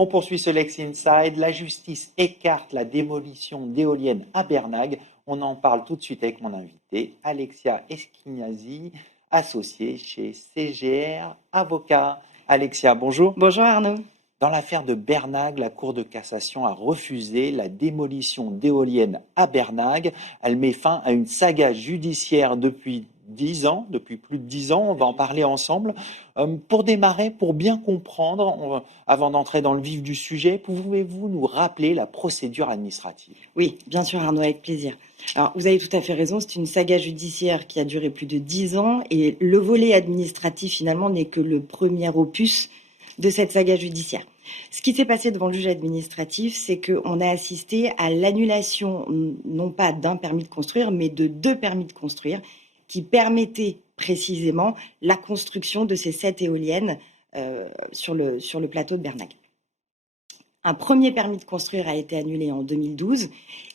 On poursuit ce Lex Inside. La justice écarte la démolition d'éoliennes à Bernag. On en parle tout de suite avec mon invité, Alexia Esquinazi, associée chez CGR Avocat. Alexia, bonjour. Bonjour Arnaud. Dans l'affaire de Bernag, la Cour de cassation a refusé la démolition d'éoliennes à Bernag. Elle met fin à une saga judiciaire depuis 10 ans, depuis plus de 10 ans. On va en parler ensemble. Pour démarrer, pour bien comprendre, avant d'entrer dans le vif du sujet, pouvez-vous nous rappeler la procédure administrative? Oui, bien sûr Arnaud, avec plaisir. Alors, vous avez tout à fait raison, c'est une saga judiciaire qui a duré plus de 10 ans et le volet administratif finalement n'est que le premier opus de cette saga judiciaire. Ce qui s'est passé devant le juge administratif, c'est qu'on a assisté à l'annulation non pas d'un permis de construire, mais de 2 permis de construire qui permettaient précisément la construction de ces 7 éoliennes sur le plateau de Bernag. Un premier permis de construire a été annulé en 2012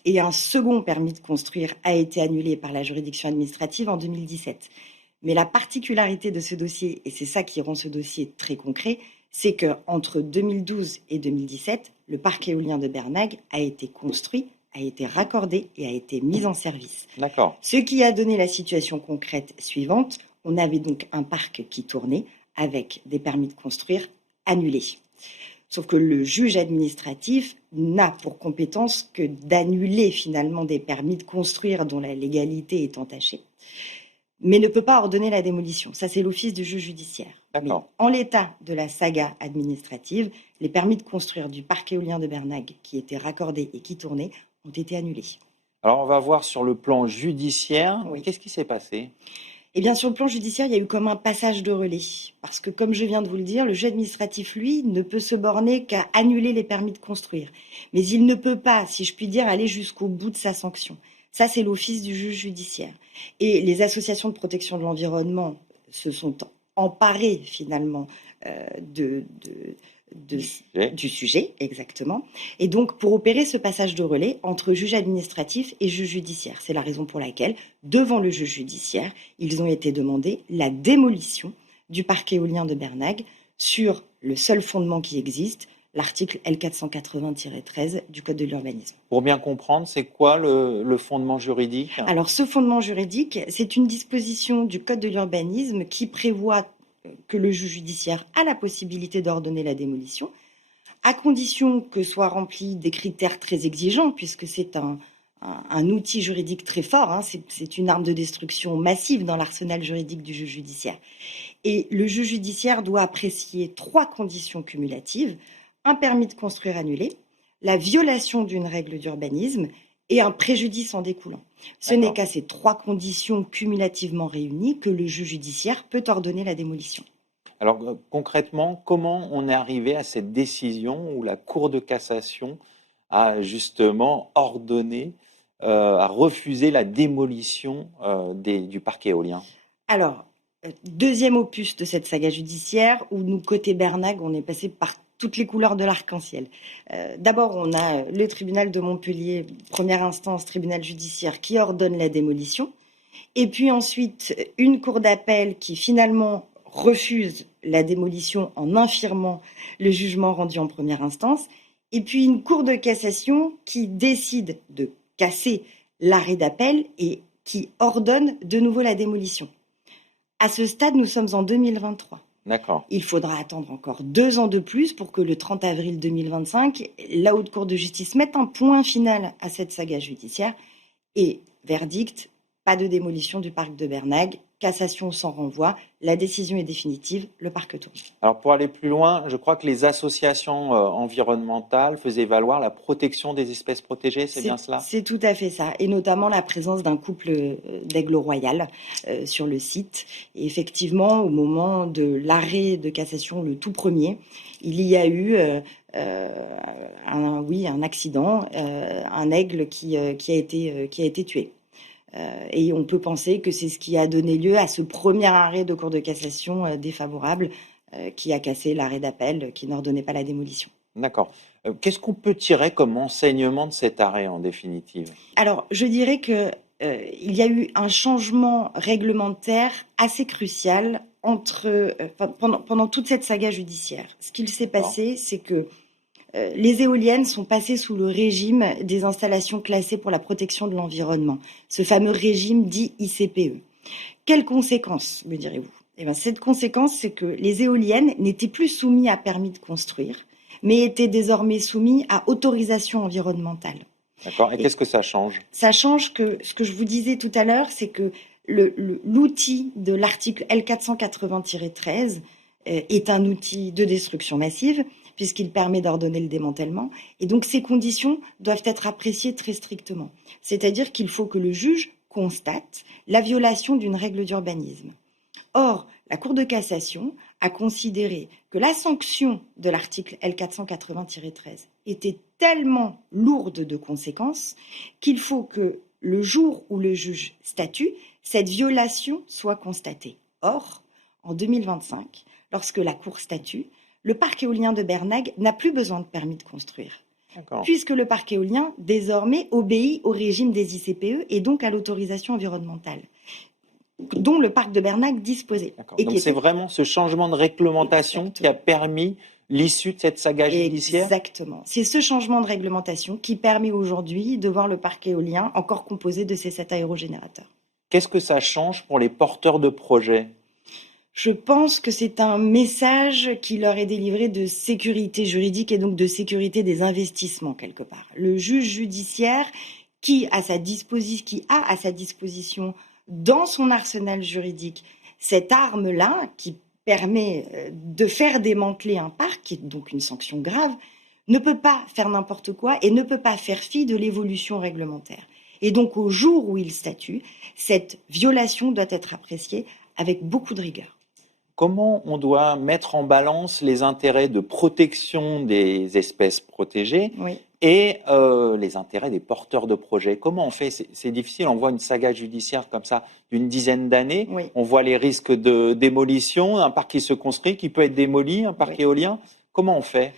et un second permis de construire a été annulé par la juridiction administrative en 2017. Mais la particularité de ce dossier, et c'est ça qui rend ce dossier très concret, c'est qu'entre 2012 et 2017, le parc éolien de Bernag a été construit, a été raccordé et a été mis en service. D'accord. Ce qui a donné la situation concrète suivante. On avait donc un parc qui tournait avec des permis de construire annulés. Sauf que le juge administratif n'a pour compétence que d'annuler finalement des permis de construire dont la légalité est entachée, mais ne peut pas ordonner la démolition. Ça, c'est l'office du juge judiciaire. D'accord. Mais en l'état de la saga administrative, les permis de construire du parc éolien de Bernag qui étaient raccordés et qui tournaient ont été annulés. Alors, on va voir sur le plan judiciaire. Oui. Qu'est-ce qui s'est passé? Eh bien, sur le plan judiciaire, il y a eu comme un passage de relais. Parce que, comme je viens de vous le dire, le juge administratif, lui, ne peut se borner qu'à annuler les permis de construire. Mais il ne peut pas, si je puis dire, aller jusqu'au bout de sa sanction. Ça, c'est l'office du juge judiciaire. Et les associations de protection de l'environnement se sont emparées, finalement, du sujet, exactement. Et donc, pour opérer ce passage de relais entre juge administratif et juge judiciaire, c'est la raison pour laquelle, devant le juge judiciaire, ils ont été demandés la démolition du parc éolien de Bernag sur le seul fondement qui existe, l'article L480-13 du Code de l'urbanisme. Pour bien comprendre, c'est quoi le fondement juridique? Alors, ce fondement juridique, c'est une disposition du Code de l'urbanisme qui prévoit que le juge judiciaire a la possibilité d'ordonner la démolition, à condition que soient remplis des critères très exigeants, puisque c'est un outil juridique très fort, hein, c'est une arme de destruction massive dans l'arsenal juridique du juge judiciaire. Et le juge judiciaire doit apprécier 3 conditions cumulatives: un permis de construire annulé, la violation d'une règle d'urbanisme et un préjudice en découlant. Ce n'est qu'à ces 3 conditions cumulativement réunies que le juge judiciaire peut ordonner la démolition. Alors concrètement, comment on est arrivé à cette décision où la Cour de cassation a justement ordonné, a refusé la démolition du parc éolien? Alors, deuxième opus de cette saga judiciaire où nous, côté Bernag, on est passé par toutes les couleurs de l'arc-en-ciel. D'abord, on a le tribunal de Montpellier, première instance, tribunal judiciaire, qui ordonne la démolition. Et puis ensuite, une cour d'appel qui finalement refuse la démolition en infirmant le jugement rendu en première instance. Et puis une cour de cassation qui décide de casser l'arrêt d'appel et qui ordonne de nouveau la démolition. À ce stade, nous sommes en 2023. D'accord. Il faudra attendre encore 2 ans de plus pour que le 30 avril 2025, la Haute Cour de justice mette un point final à cette saga judiciaire. Et verdict, pas de démolition du parc de Bernag, cassation sans renvoi, la décision est définitive, le parc tourne. Alors pour aller plus loin, je crois que les associations environnementales faisaient valoir la protection des espèces protégées, c'est bien cela? C'est tout à fait ça, et notamment la présence d'un couple d'aigles royales sur le site. Et effectivement, au moment de l'arrêt de cassation, le tout premier, il y a eu un accident, un aigle qui a été tué. Et on peut penser que c'est ce qui a donné lieu à ce premier arrêt de Cour de cassation défavorable qui a cassé l'arrêt d'appel qui n'ordonnait pas la démolition. D'accord. Qu'est-ce qu'on peut tirer comme enseignement de cet arrêt en définitive? Alors, je dirais que il y a eu un changement réglementaire assez crucial pendant toute cette saga judiciaire. Ce qu'il s'est passé, c'est que les éoliennes sont passées sous le régime des installations classées pour la protection de l'environnement, ce fameux régime dit ICPE. Quelles conséquences, me direz-vous? Eh bien, cette conséquence, c'est que les éoliennes n'étaient plus soumises à permis de construire, mais étaient désormais soumises à autorisation environnementale. D'accord. Et qu'est-ce que ça change? Ça change que ce que je vous disais tout à l'heure, c'est que l'outil de l'article L480-13 est un outil de destruction massive, puisqu'il permet d'ordonner le démantèlement. Et donc, ces conditions doivent être appréciées très strictement. C'est-à-dire qu'il faut que le juge constate la violation d'une règle d'urbanisme. Or, la Cour de cassation a considéré que la sanction de l'article L480-13 était tellement lourde de conséquences qu'il faut que le jour où le juge statue, cette violation soit constatée. Or, en 2025, lorsque la Cour statue, le parc éolien de Bernag n'a plus besoin de permis de construire. Puisque le parc éolien, désormais, obéit au régime des ICPE et donc à l'autorisation environnementale dont le parc de Bernag disposait. Donc c'est vraiment ce changement de réglementation qui a permis l'issue de cette saga judiciaire? Exactement. C'est ce changement de réglementation qui permet aujourd'hui de voir le parc éolien encore composé de ces 7 aérogénérateurs. Qu'est-ce que ça change pour les porteurs de projets? Je pense que c'est un message qui leur est délivré de sécurité juridique et donc de sécurité des investissements quelque part. Le juge judiciaire qui a à sa disposition dans son arsenal juridique cette arme-là qui permet de faire démanteler un parc, qui est donc une sanction grave, ne peut pas faire n'importe quoi et ne peut pas faire fi de l'évolution réglementaire. Et donc au jour où il statue, cette violation doit être appréciée avec beaucoup de rigueur. Comment on doit mettre en balance les intérêts de protection des espèces protégées et les intérêts des porteurs de projets? Comment on fait? C'est difficile, on voit une saga judiciaire comme ça d'une dizaine d'années, on voit les risques de démolition, un parc qui se construit, qui peut être démoli, un parc éolien. Comment on fait?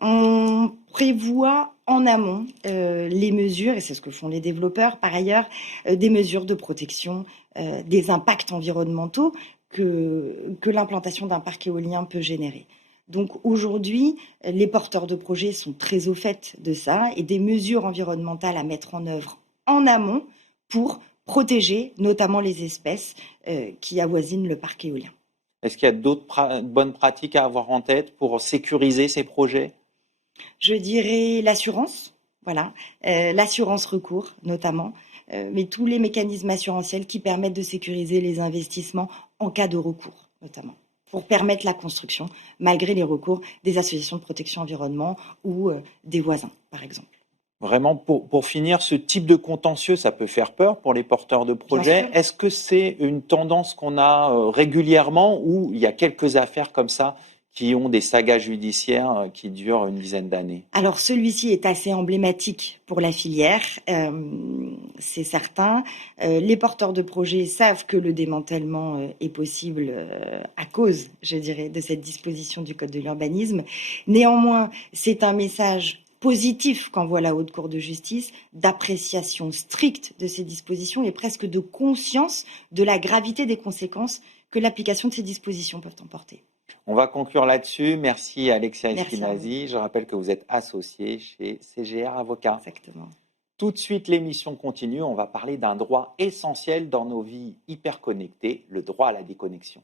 On prévoit en amont les mesures, et c'est ce que font les développeurs par ailleurs, des mesures de protection des impacts environnementaux que l'implantation d'un parc éolien peut générer. Donc aujourd'hui, les porteurs de projets sont très au fait de ça et des mesures environnementales à mettre en œuvre en amont pour protéger notamment les espèces qui avoisinent le parc éolien. Est-ce qu'il y a d'autres bonnes pratiques à avoir en tête pour sécuriser ces projets? Je dirais l'assurance, l'assurance recours notamment, mais tous les mécanismes assurantiels qui permettent de sécuriser les investissements en cas de recours notamment, pour permettre la construction malgré les recours des associations de protection environnement ou des voisins par exemple. Vraiment, pour finir, ce type de contentieux, ça peut faire peur pour les porteurs de projets. Est-ce que c'est une tendance qu'on a régulièrement ou il y a quelques affaires comme ça qui ont des sagas judiciaires qui durent une dizaine d'années? Alors celui-ci est assez emblématique pour la filière, c'est certain. Les porteurs de projets savent que le démantèlement est possible à cause, je dirais, de cette disposition du Code de l'urbanisme. Néanmoins, c'est un message positif qu'envoie la Haute Cour de justice, d'appréciation stricte de ces dispositions et presque de conscience de la gravité des conséquences que l'application de ces dispositions peuvent emporter. On va conclure là-dessus. Merci Alexia Esquinazi. Je rappelle que vous êtes associée chez CGR Avocats. Exactement. Tout de suite, l'émission continue. On va parler d'un droit essentiel dans nos vies hyper connectées, le droit à la déconnexion.